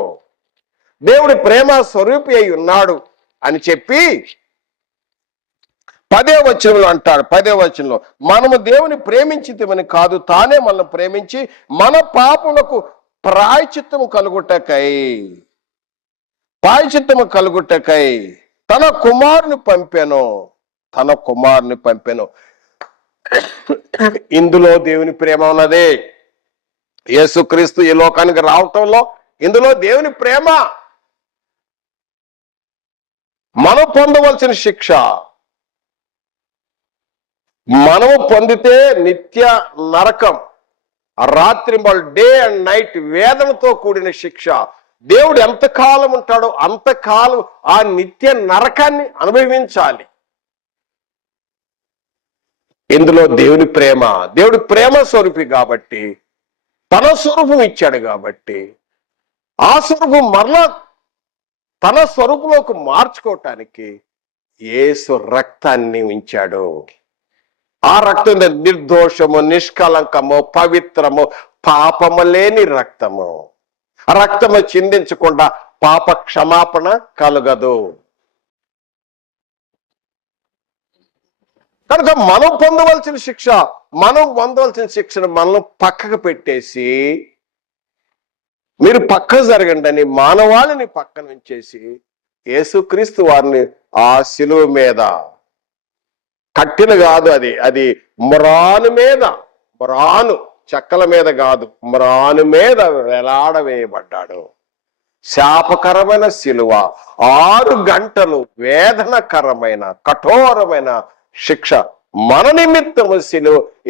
దేవుడు ప్రేమ స్వరూపి అయి ఉన్నాడు అని చెప్పి 10వ వచనంలో అంటాడు. 10వ వచనంలో మనము దేవుని ప్రేమించితమని కాదు, తానే మనల్ని ప్రేమించి మన పాపములకు ప్రాయశ్చిత్తము కలుగుటకై తన కుమారుని పంపెను. ఇందులో దేవుని ప్రేమ ఉన్నది. యేసుక్రీస్తు ఈ లోకానికి రావటంలో ఇందులో దేవుని ప్రేమ. మనం పొందవలసిన శిక్ష మనము పొందితే నిత్య నరకం, రాత్రింబలు, డే అండ్ నైట్ వేదనతో కూడిన శిక్ష. దేవుడు ఎంతకాలం ఉంటాడో అంతకాలం ఆ నిత్య నరకాన్ని అనుభవించాలి. ఇందులో దేవుని ప్రేమ, దేవుడి ప్రేమ స్వరూపి కాబట్టి, తన స్వరూపం ఇచ్చాడు కాబట్టి, ఆ స్వరూపం మరలా తన స్వరూపంలోకి మార్చుకోవటానికి యేసు రక్తాన్ని ఉంచాడు. ఆ రక్తం నిర్దోషము, నిష్కలంకము, పవిత్రము, పాపము లేని రక్తము. రక్తము చిందించకుండా పాప క్షమాపణ కలగదు. కనుక మనం పొందవలసిన శిక్షను మనం పక్కకు పెట్టేసి, మీరు పక్క జరగండి అని మానవాళిని పక్కన ఉంచేసి యేసుక్రీస్తు వారిని ఆ శిలువ మీద, కట్టిన కాదు, అది మ్రాను చెక్కల మీద కాదు, మ్రాను మీద వేలాడవేయబడ్డాడు. శాపకరమైన శిలువ, 6 గంటలు వేదనకరమైన కఠోరమైన శిక్ష మన నిమిత్తము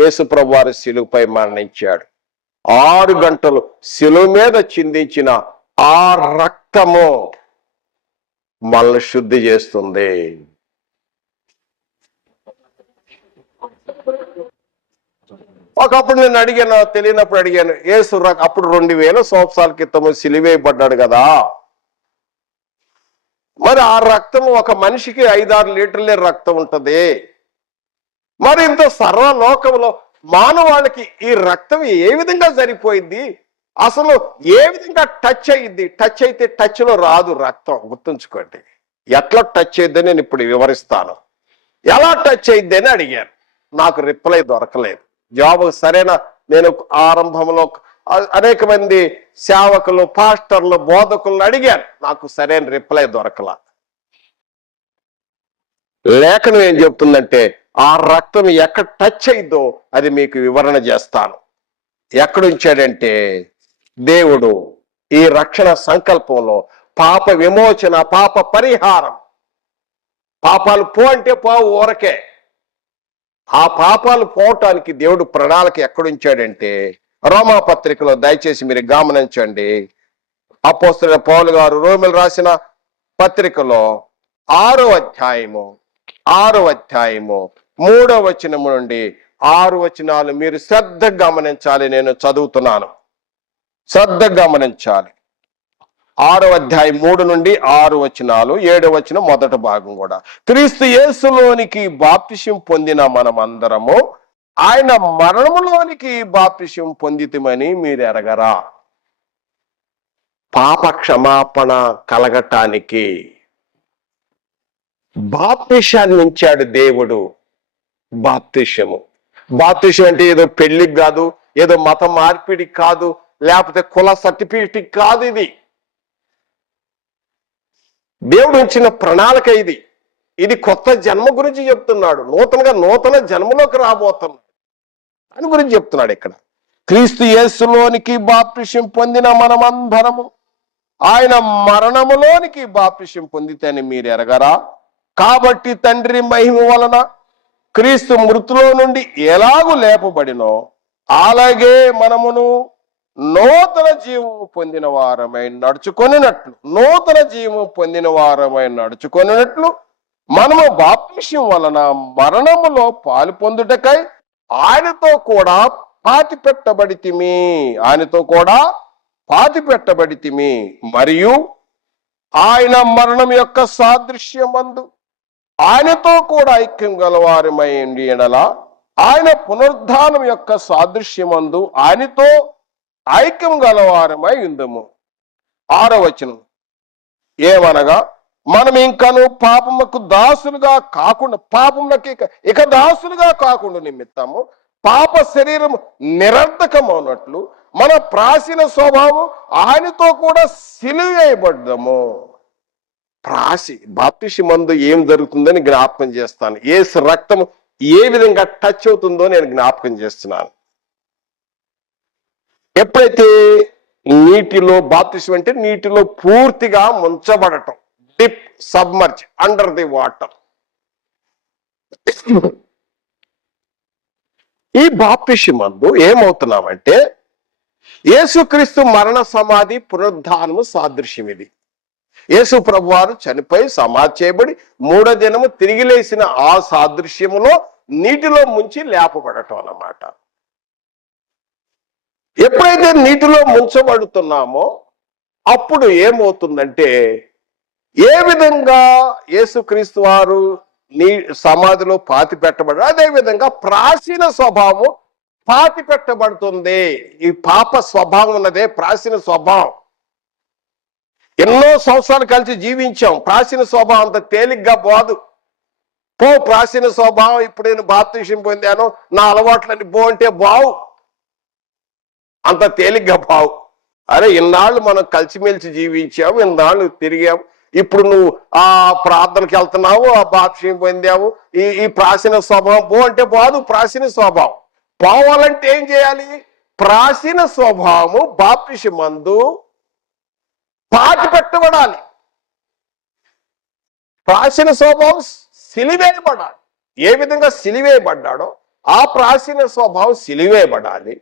యేసు ప్రభువు వారి శిలువపై మరణించాడు. 6 గంటలు శిలువ మీద చిందించిన ఆ రక్తము మనల్ని శుద్ధి చేస్తుంది. ఒకప్పుడు నేను అడిగాను, తెలియనప్పుడు అడిగాను, యేసు అప్పుడు 2000 సంవత్సరాల క్రితము సిలువేయబడ్డాడు కదా, మరి ఆ రక్తం ఒక మనిషికి 5-6 లీటర్లే రక్తం ఉంటది, మరి ఇంత సర్వలోకంలో మానవాళికి ఈ రక్తం ఏ విధంగా సరిపోయింది, అసలు ఏ విధంగా టచ్ అయ్యింది? టచ్ అయితే టచ్ లో రాదు రక్తం, గుర్తుంచుకోండి. ఎట్లా టచ్ అయ్యిద్దని నేను ఇప్పుడు వివరిస్తాను. ఎలా టచ్ అయ్యిద్ది అని అడిగాను, నాకు రిప్లై దొరకలేదు. జవాబు సరైన, నేను ఆరంభంలో అనేక మంది సేవకులు, పాస్టర్లు, బోధకులను అడిగాను, నాకు సరైన రిప్లై దొరకలా. లేఖనం ఏం చెప్తుందంటే, ఆ రక్తం ఎక్కడ టచ్ అయిందో అది మీకు వివరణ చేస్తాను. ఎక్కడుంచాడంటే, దేవుడు ఈ రక్షణ సంకల్పంలో పాప విమోచన, పాప పరిహారం, పాపాలు పో అంటే పోవు ఊరకే, ఆ పాపాలు పోవటానికి దేవుడు ప్రణాళిక ఎక్కడుంచాడంటే, రోమా పత్రికలో దయచేసి మీరు గమనించండి. అపోస్తలుడైన పౌలు గారు రోమీయులకు రాసిన పత్రికలో 6వ అధ్యాయము 3వ వచనము నుండి 6 వచనాలు మీరు శ్రద్ధ గమనించాలి. నేను చదువుతున్నాను, శ్రద్ధ గమనించాలి. 6వ అధ్యాయం 3 నుండి 6 వచనాలు, 7వ వచనం మొదటి భాగం కూడా. క్రీస్తు యేసులోనికి బాప్తిసం పొందిన మనమందరము ఆయన మరణములోనికి బాప్తిసం పొందితిమని మీరు ఎరగరా? పాప క్షమాపణ కలగటానికి బాప్తిసాన్ని ఇచ్చాడు దేవుడు. బాప్తిసము అంటే ఏదో పెళ్లికి కాదు, ఏదో మత మార్పిడికి కాదు, లేకపోతే కుల సర్టిఫికేట్ కాదు. దేవుడు ఇచ్చిన ప్రణాళిక ఇది కొత్త జన్మ గురించి చెప్తున్నాడు. నూతన జన్మలోకి రాబోతున్నాడు అని గురించి చెప్తున్నాడు ఇక్కడ. క్రీస్తు యేసులోనికి బాప్తిసం పొందిన మనమందరము ఆయన మరణములోనికి బాప్తిసం పొందితేని మీరు ఎరగరా? కాబట్టి తండ్రి మహిమ వలన క్రీస్తు మృతులో నుండి ఎలాగూ లేపబడినో అలాగే మనమును నూతన జీవము పొందిన వారమై నడుచుకొనినట్లు మనము బాప్తిసం వలన మరణములో పాలు పొందుటకై ఆయనతో కూడా పాతి పెట్టబడితిమి. మరియు ఆయన మరణం యొక్క సాదృశ్యమందు ఆయనతో కూడా ఐక్యం గలవారమై ఉండి ఎడలా ఆయన పునరుద్ధానం యొక్క సాదృశ్యమందు ఆయనతో ఐక్యం గలవారమై ఉందము. 6వ వచనం, ఏమనగా మనం ఇంకను పాపములకు దాసులుగా కాకుండా, ఇక దాసులుగా కాకుండా నిమిత్తము పాప శరీరం నిరర్ధకమవునట్లు మన ప్రాచీన స్వభావం ఆయనతో కూడా సిలువేయబడ్డము. బాప్తిసమందు ఏం జరుగుతుందని జ్ఞాపకం చేస్తాను. యేసు రక్తం ఏ విధంగా టచ్ అవుతుందో నేను జ్ఞాపకం చేస్తున్నాను. ఎప్పుడైతే నీటిలో, బాప్తిసం అంటే నీటిలో పూర్తిగా ముంచబడటం, dip, submerge, under the water. ఈ బాప్తిసమందు ఏమవుతున్నామంటే యేసుక్రీస్తు మరణ సమాధి పునరుద్ధానము సాదృశ్యం. యేసు ప్రభువారు చనిపోయి సమాధి చేయబడి 3వ దినము తిరిగి లేచిన ఆ సాదృశ్యములో నీటిలో ముంచి లేపబడటం అన్నమాట. ఎప్పుడైతే నీటిలో ముంచబడుతున్నామో అప్పుడు ఏమవుతుందంటే ఏ విధంగా యేసుక్రీస్తు వారు నీ సమాధిలో పాతి పెట్టబడ్డారు, అదే విధంగా ప్రాచీన స్వభావం పాతి పెట్టబడుతుంది. ఈ పాప స్వభావం ఉన్నదే ప్రాచీన స్వభావం. ఎన్నో సంవత్సరాలు కలిసి జీవించాం. ప్రాచీన స్వభావం అంత తేలిగ్గా పోదు. ప్రాచీన స్వభావం ఇప్పుడు నేను బాప్తిసం పొందాను, నా అలవాట్లన్నీ అంటే బావు, అంత తేలిగ్గా బావు. అరే ఇన్నాళ్ళు మనం కలిసిమెలిసి జీవించాము, ఇన్నాళ్ళు తిరిగాము, ఇప్పుడు నువ్వు ఆ ప్రార్థనకి వెళ్తున్నావు, ఆ బాప్తిసం పొందావు, ఈ ప్రాచీన స్వభావం అంటే బాదు. ప్రాచీన స్వభావం పోవాలంటే ఏం చేయాలి? ప్రాచీన స్వభావము బాప్తిసం మందు పాతి పెట్టబడాలి. ప్రాచీన స్వభావం సిలివేయబడాలి. ఏ విధంగా సిలివేయబడ్డాడో ఆ ప్రాచీన స్వభావం సిలివేయబడాలి.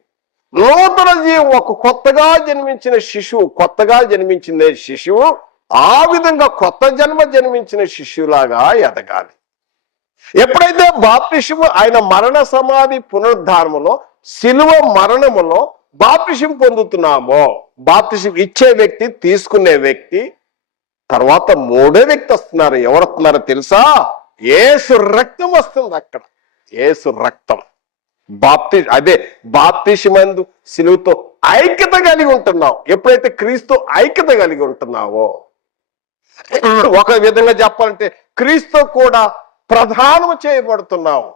నూతన జీవం, ఒక కొత్తగా జన్మించిన శిశువు ఆ విధంగా కొత్త జన్మించిన శిశువులాగా ఎదగాలి. ఎప్పుడైతే బాప్తిసము ఆయన మరణ సమాధి పునరుద్ధానములో శిలువ మరణములో బాప్తిసం పొందుతున్నామో, బాప్తిసం ఇచ్చే వ్యక్తి, తీసుకునే వ్యక్తి, తర్వాత మూడో వ్యక్తి వస్తున్నారు. ఎవరు వస్తున్నారో తెలుసా? యేసు రక్తం వస్తుంది. అక్కడ యేసు రక్తం అదే బాప్తిసమందు సిలువతో ఐక్యత కలిగి ఉంటున్నావు. ఎప్పుడైతే క్రీస్తు ఐక్యత కలిగి ఉంటున్నావో, ఒక విధంగా చెప్పాలంటే క్రీస్తు కూడా ప్రధానము చేయబడుతున్నావు.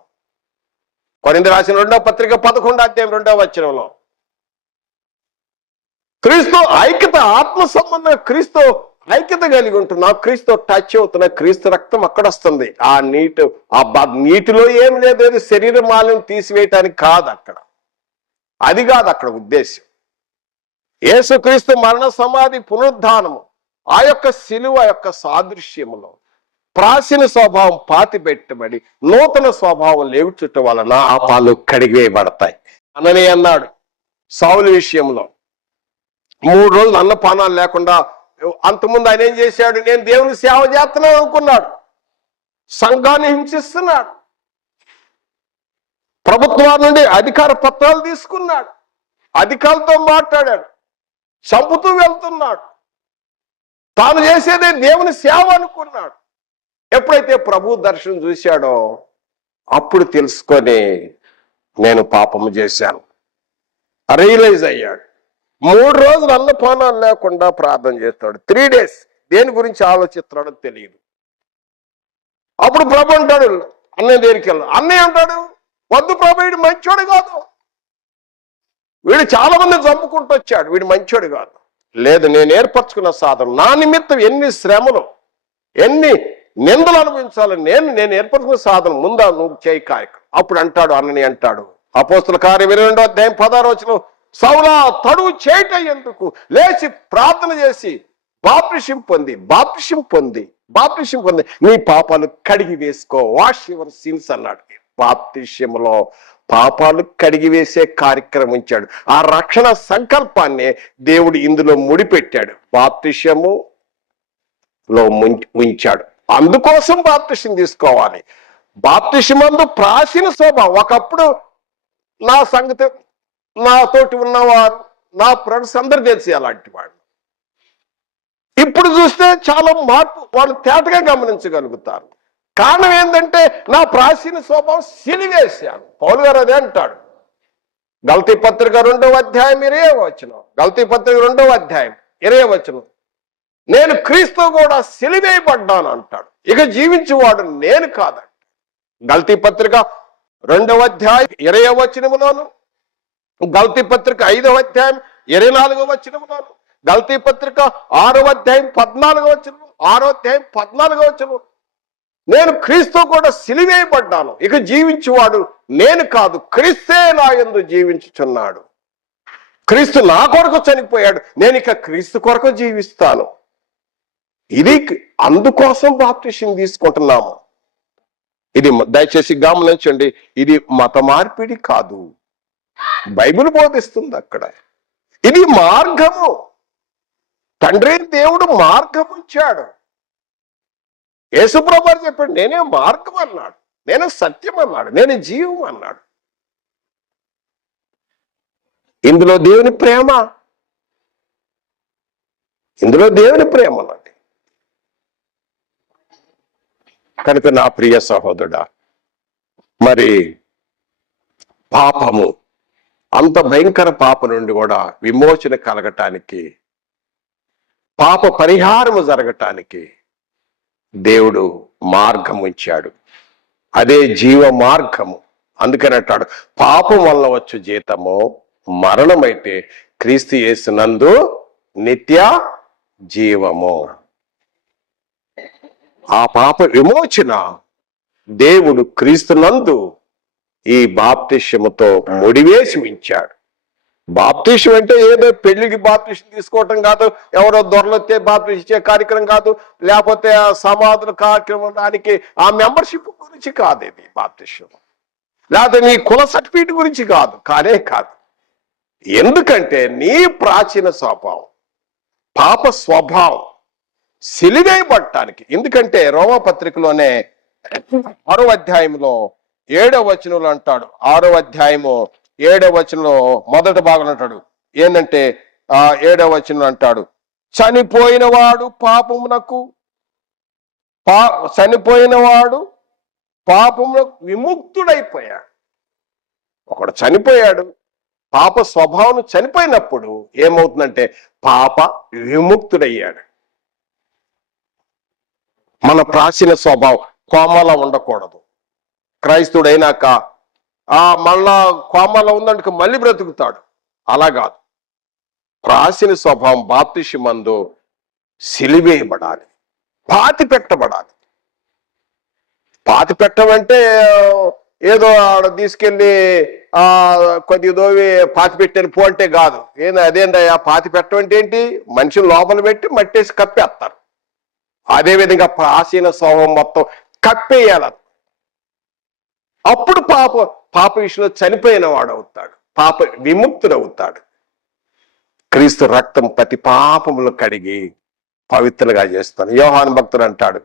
కొరింథీ రాసిన 2వ పత్రిక 11వ అధ్యాయం 2వ వచనంలో క్రీస్తు ఐక్యత, ఆత్మ సంబంధం క్రీస్తు ఐక్యత కలిగి ఉంటున్నావు. క్రీస్తు టచ్ అవుతున్నా, క్రీస్తు రక్తం అక్కడ వస్తుంది. ఆ నీటిలో ఏం లేదు, శరీర మాలిన్యం తీసివేయటానికి కాదు అక్కడ, అది కాదు అక్కడ ఉద్దేశం. యేసుక్రీస్తు మరణ సమాధి పునరుద్ధానము ఆ యొక్క శిలువ యొక్క సాదృశ్యములో ప్రాచీన స్వభావం పాతి పెట్టబడి నూతన స్వభావం లేవుచుట వలన ఆ పాలు కడిగివేయబడతాయి అని అన్నాడు. సౌలు విషయంలో 3 రోజులు అన్నపానాలు లేకుండా, అంతకుముందు ఆయన ఏం చేశాడు? నేను దేవుని సేవ చేస్తున్నాను అనుకున్నాడు. సంఘాన్ని హింసిస్తున్నాడు, ప్రభుత్వాల నుండి అధికార పత్రాలు తీసుకున్నాడు, అధికారులతో మాట్లాడాడు, చంపుతూ వెళ్తున్నాడు. తాను చేసేదే దేవుని సేవ అనుకున్నాడు. ఎప్పుడైతే ప్రభు దర్శనం చూశాడో అప్పుడు తెలుసుకొని నేను పాపము చేశాను రియలైజ్ అయ్యాడు. 3 రోజులు అన్నపానాలు లేకుండా ప్రార్థన చేస్తాడు. 3 days దేని గురించి ఆలోచిస్తున్నాడో తెలియదు. అప్పుడు ప్రభు అంటాడు, అన్నయ్య దగ్గరికి వెళ్ళు. అన్నయ్య అంటాడు, వద్దు ప్రభు, వీడు మంచోడు కాదు, వీడు చాలా మంది చంపుకుంటూ వచ్చాడు, వీడు మంచోడు కాదు. లేదు, నేను ఏర్పరచుకున్న సాధన, నా నిమిత్తం ఎన్ని శ్రమలు, ఎన్ని నిందలు అనుభవించాలని నేను ఏర్పరచుకున్న సాధన ముందా నువ్వు చేయి కార్యక్రమం. అప్పుడు అంటాడు, అన్నని అంటాడు, అపోస్తుల కార్యం 22వ అధ్యాయం 16వ వచనం, సౌలా తడువు చేయట ఎందుకు, లేచి ప్రార్థన చేసి బాప్తిసం పొంది నీ పాపాలు కడిగి వేసుకో, వాష్ యువర్ సిన్స్ అన్నాడు. బాప్తిసంలో పాపాలు కడిగి వేసే కార్యక్రమం ఇచ్చాడు. ఆ రక్షణ సంకల్పాన్ని దేవుడు ఇందులో ముడిపెట్టాడు, బాప్తిసములో ఉంచాడు. అందుకోసం బాప్తిసం తీసుకోవాలి. బాప్తిసమందు ప్రాచీన స్వభావం, ఒకప్పుడు నా సంగతి, నాతోటి ఉన్నవారు, నా ఫ్రెండ్స్ అందరు తెలిసి అలాంటి వాళ్ళు. ఇప్పుడు చూస్తే చాలా మార్పు వాళ్ళు తేటగా గమనించగలుగుతారు. కారణం ఏంటంటే నా ప్రాచీన స్వభావం సిలివేశాను. పౌలు గారు అదే అంటాడు, గలతీ పత్రిక 2వ అధ్యాయం 20వ వచనం, గలతీ పత్రిక 2వ అధ్యాయం 20వ వచనం, నేను క్రీస్తు కూడా సిలివేయబడ్డాను అంటాడు. ఇక జీవించేవాడు నేను కాదంట. గలతీ పత్రిక 2వ అధ్యాయం 20వ వచనములోను, గలతీ పత్రిక 5వ అధ్యాయం 24వ వచనములోను, గలతీ పత్రిక 6వ అధ్యాయం 14వ వచనం, 6వ అధ్యాయం 14వ వచనం, నేను క్రీస్తు కూడా సిలివేయబడ్డాను, ఇక జీవించేవాడు నేను కాదు, క్రీస్తే నా యందు జీవించుచున్నాడు. క్రీస్తు నా కొరకు చనిపోయాడు, నేను ఇక క్రీస్తు కొరకు జీవిస్తాను. ఇది అందుకోసం బాప్తిసం తీసుకుంటున్నాము. ఇది దయచేసి గమనించండి, ఇది మత మార్పిడి కాదు, బైబిల్ బోధిస్తుంది అక్కడ. ఇది మార్గము. తండ్రి దేవుడు మార్గం ఇచ్చాడు. యేసుప్రభు వారు చెప్పాడు, నేనే మార్గం అన్నాడు, నేను సత్యం అన్నాడు, నేను జీవం అన్నాడు. ఇందులో దేవుని ప్రేమ, ఇందులో దేవుని ప్రేమ అన్నది. కనుక నా ప్రియ సహోదరుడా, మరి పాపము, అంత భయంకర పాప నుండి కూడా విమోచన కలగటానికి, పాప పరిహారము జరగటానికి దేవుడు మార్గం ఉంచాడు. అదే జీవ మార్గము. అందుకని అంటాడు, పాపం వల్ల వచ్చు జీతము మరణమైతే క్రీస్తు యేసునందు నిత్య జీవము. ఆ పాప విమోచన దేవుడు క్రీస్తునందు ఈ బాప్తిష్యముతో ముడివేసి ఉంచాడు. బాప్తిష్యం అంటే ఏదో పెళ్లికి బాప్తిష్యం తీసుకోవటం కాదు, ఎవరో దొరలొత్తే బాప్తిష్యం ఇచ్చే కార్యక్రమం కాదు, లేకపోతే ఆ సమాధుల కార్యక్రమం దానికి ఆ మెంబర్షిప్ గురించి కాదు ఇది బాప్తిష్యం, లేకపోతే నీ కుల సర్టిఫికేట్ గురించి కాదు, కానే కాదు. ఎందుకంటే నీ ప్రాచీన స్వభావం, పాప స్వభావం సిలివేయబడటానికి. ఎందుకంటే రోమపత్రికలోనే 6వ అధ్యాయంలో 7వ వచనంలో అంటాడు, 6వ అధ్యాయము 7వ వచనంలో మొదటి భాగంలో అంటాడు ఏంటంటే 7వ వచనంలో అంటాడు, చనిపోయిన వాడు పాపమునకు విముక్తుడైపోయాడు. ఒకడు చనిపోయాడు, పాప స్వభావం చనిపోయినప్పుడు ఏమవుతుందంటే పాప విముక్తుడయ్యాడు. మన ప్రాచీన స్వభావం కోమల ఉండకూడదు. క్రైస్తవుడైనాక మళ్ళా కోమల ఉందంటే మళ్ళీ బ్రతుకుతాడు, అలా కాదు. ప్రాచీన స్వభావం బాప్తిష్యమందు సిలివేయబడాలి, పాతి పెట్టబడాలి. పాతి పెట్టమంటే ఏదో ఆడ తీసుకెళ్ళి కొద్దిగా దోవి పాతి పెట్టాను పో అంటే కాదు. అదేంటయ్యా పాతి పెట్టమంటే ఏంటి? మనిషిని లోపల పెట్టి మట్టేసి కప్పేస్తారు. అదేవిధంగా ప్రాచీన స్వభావం మొత్తం కప్పేయాలి. అప్పుడు పాప విషయంలో చనిపోయిన వాడు అవుతాడు, పాప విముక్తుడవుతాడు. క్రీస్తు రక్తం ప్రతి పాపములు కడిగి పవిత్రగా చేస్తాను. యోహాను భక్తుడు అంటాడు,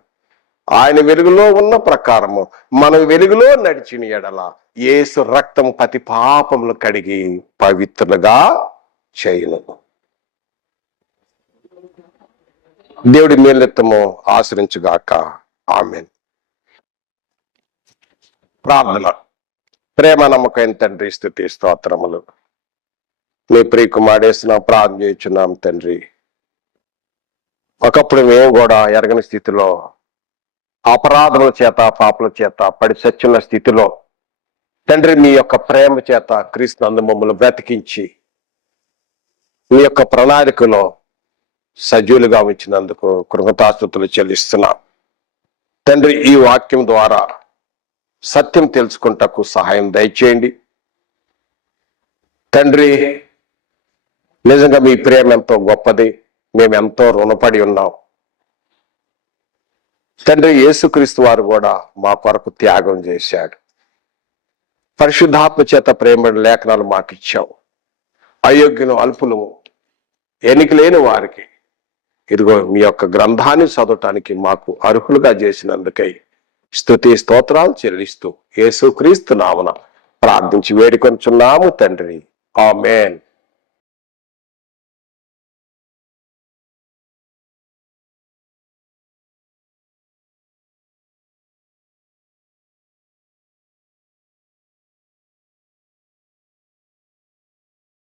ఆయన వెలుగులో ఉన్న ప్రకారము మనం వెలుగులో నడిచిన ఎడల యేసు రక్తం ప్రతి పాపములు కడిగి పవిత్రులుగా చేయను. దేవుడి మేలెత్తము ఆశ్రయించుగాక. ఆమేన్. ప్రార్థన. ప్రేమ నమ్మకం తండ్రి, స్తుతి స్తోత్రములు మీ ప్రియకుమారేసిన ప్రార్థన చేయుచున్నాం తండ్రి. ఒకప్పుడు మేము కూడా ఎరగని స్థితిలో, అపరాధముల చేత పాపల చేత పడి చచ్చిన స్థితిలో తండ్రి మీ యొక్క ప్రేమ చేత క్రీస్తు నందు మమ్మల్ని బ్రతికించి మీ యొక్క ప్రణాళికలో సజీవులుగా ఉంచినందుకు కృతజ్ఞతాస్తుతులు చెల్లిస్తున్నాం తండ్రి. ఈ వాక్యం ద్వారా సత్యం తెలుసుకుంటకు సహాయం దయచేయండి తండ్రి. నిజంగా మీ ప్రేమ ఎంతో గొప్పది, మేము ఎంతో రుణపడి ఉన్నాం తండ్రి. యేసుక్రీస్తు వారు కూడా మా కొరకు త్యాగం చేశాడు. పరిశుద్ధాత్మ చేత ప్రేమ లేఖనాలు మాకు ఇచ్చావు. అయోగ్యులు, అల్పులు, ఎన్నిక లేని వారికి ఇదిగో మీ యొక్క గ్రంథాన్ని చదవటానికి మాకు అర్హులుగా చేసినందుకై స్తుతి స్తోత్రాలు చెల్లిస్తూ యేసుక్రీస్తు నామమున ప్రార్థించి వేడుకొనుచున్నాము తండ్రి. ఆమేన్.